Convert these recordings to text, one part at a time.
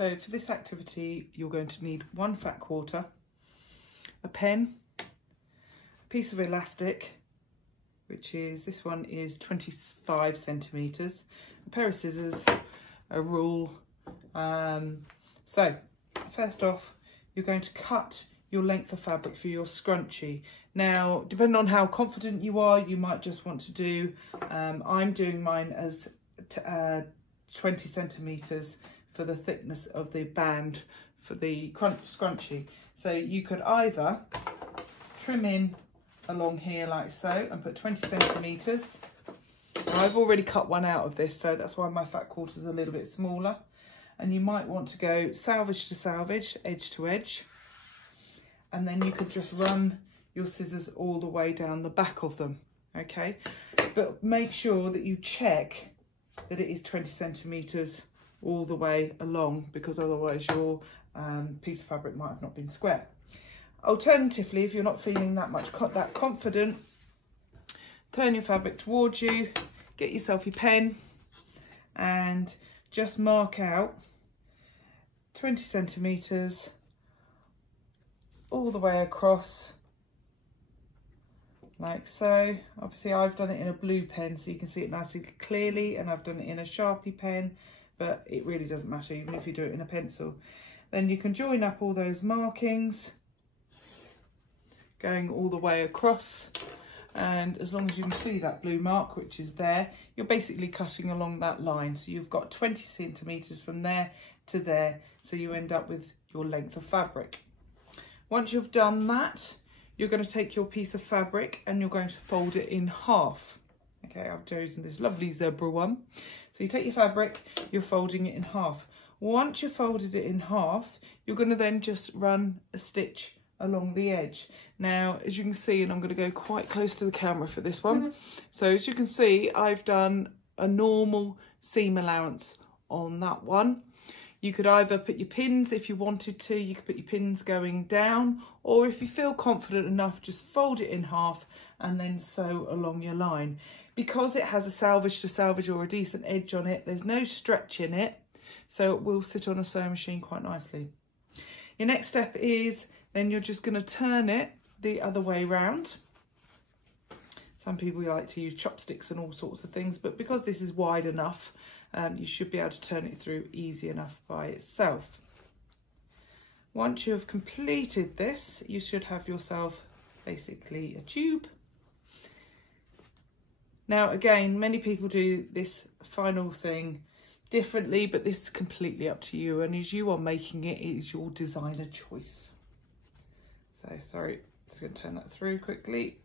So for this activity, you're going to need 1 fat quarter, a pen, a piece of elastic, which is, this one is 25 centimetres, a pair of scissors, a rule. So first off, you're going to cut your length of fabric for your scrunchie. Now, depending on how confident you are, you might just want to do, I'm doing mine as 20 centimetres for the thickness of the band for the scrunchie. So you could either trim in along here like so and put 20 centimetres. I've already cut one out of this, so that's why my fat quarter is a little bit smaller. And you might want to go salvage to salvage, edge to edge. And then you could just run your scissors all the way down the back of them, okay? But make sure that you check that it is 20 centimetres all the way along, because otherwise your piece of fabric might have not been square. Alternatively, if you're not feeling that confident, turn your fabric towards you, get yourself your pen and just mark out 20 centimetres all the way across like so. Obviously I've done it in a blue pen so you can see it nicely clearly, and I've done it in a Sharpie pen, but it really doesn't matter even if you do it in a pencil. Then you can join up all those markings going all the way across, and as long as you can see that blue mark which is there, you're basically cutting along that line. So you've got 20 centimetres from there to there, so you end up with your length of fabric. Once you've done that, you're going to take your piece of fabric and you're going to fold it in half. Okay, I've chosen this lovely zebra one. So you take your fabric, you're folding it in half. Once you've folded it in half, you're going to then just run a stitch along the edge. Now, as you can see, and I'm going to go quite close to the camera for this one. So as you can see, I've done a normal seam allowance on that one. You could either put your pins if you wanted to, you could put your pins going down, or if you feel confident enough, just fold it in half and then sew along your line. Because it has a salvage to salvage or a decent edge on it, there's no stretch in it, so it will sit on a sewing machine quite nicely. Your next step is then you're just going to turn it the other way round. Some people like to use chopsticks and all sorts of things, but because this is wide enough, you should be able to turn it through easy enough by itself. Once you have completed this, you should have yourself basically a tube. Now again, many people do this final thing differently, but this is completely up to you, and as you are making it, it is your designer choice. So sorry, I'm just going to turn that through quickly.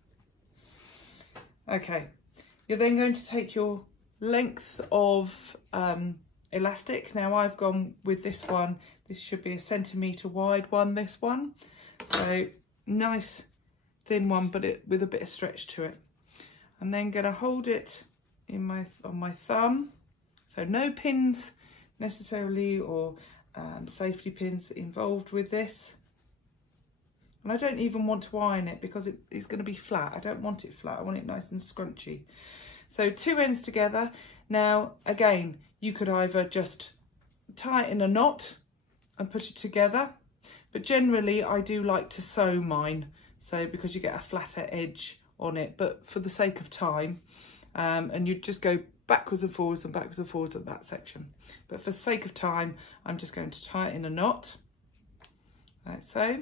Okay, you're then going to take your length of elastic. Now I've gone with this one. This should be a centimetre wide one, this one. So nice thin one, but with a bit of stretch to it. I'm then going to hold it on my thumb. So no pins necessarily, or safety pins involved with this. And I don't even want to iron it because it's going to be flat. I don't want it flat. I want it nice and scrunchy. So 2 ends together. Now, again, you could either just tie it in a knot and put it together. But generally, I do like to sew mine. So because you get a flatter edge on it. But for the sake of time, and you just go backwards and forwards and backwards and forwards at that section. But for sake of time, I'm just going to tie it in a knot, like so.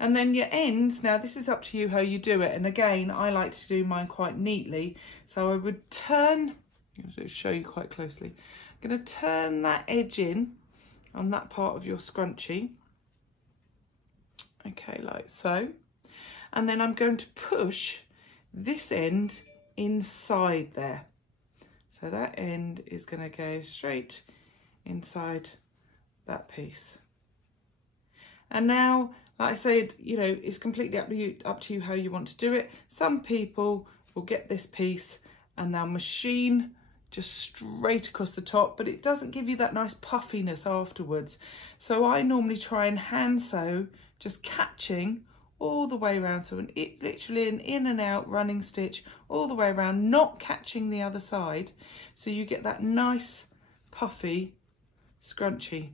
And then your ends, now this is up to you how you do it. And again, I like to do mine quite neatly. So I would turn, I'm going to show you quite closely. I'm going to turn that edge in on that part of your scrunchie. Okay, like so. And then I'm going to push this end inside there. So that end is going to go straight inside that piece. And now, like I said, you know, it's completely up to you how you want to do it. Some people will get this piece and they'll machine just straight across the top, but it doesn't give you that nice puffiness afterwards. So I normally try and hand sew, just catching all the way around. So it's literally an in and out running stitch all the way around, not catching the other side. So you get that nice puffy scrunchie.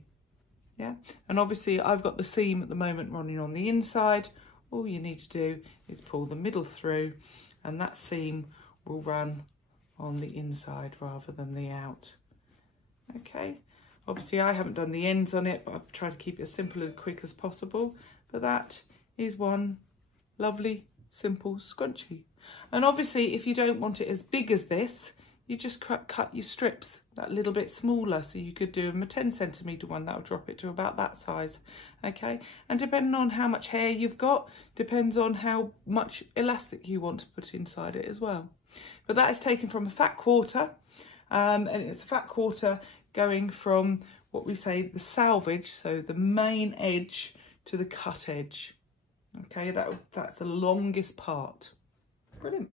Yeah, and obviously I've got the seam at the moment running on the inside. All you need to do is pull the middle through, and that seam will run on the inside rather than the out. Okay, obviously I haven't done the ends on it, but I've tried to keep it as simple and quick as possible. But that is one lovely simple scrunchie. And obviously if you don't want it as big as this, you just cut your strips that little bit smaller. So you could do a 10cm one, that will drop it to about that size. Okay, and depending on how much hair you've got, depends on how much elastic you want to put inside it as well. But that is taken from a fat quarter, and it's a fat quarter going from what we say the salvage, so the main edge to the cut edge. Okay, that's the longest part. Brilliant.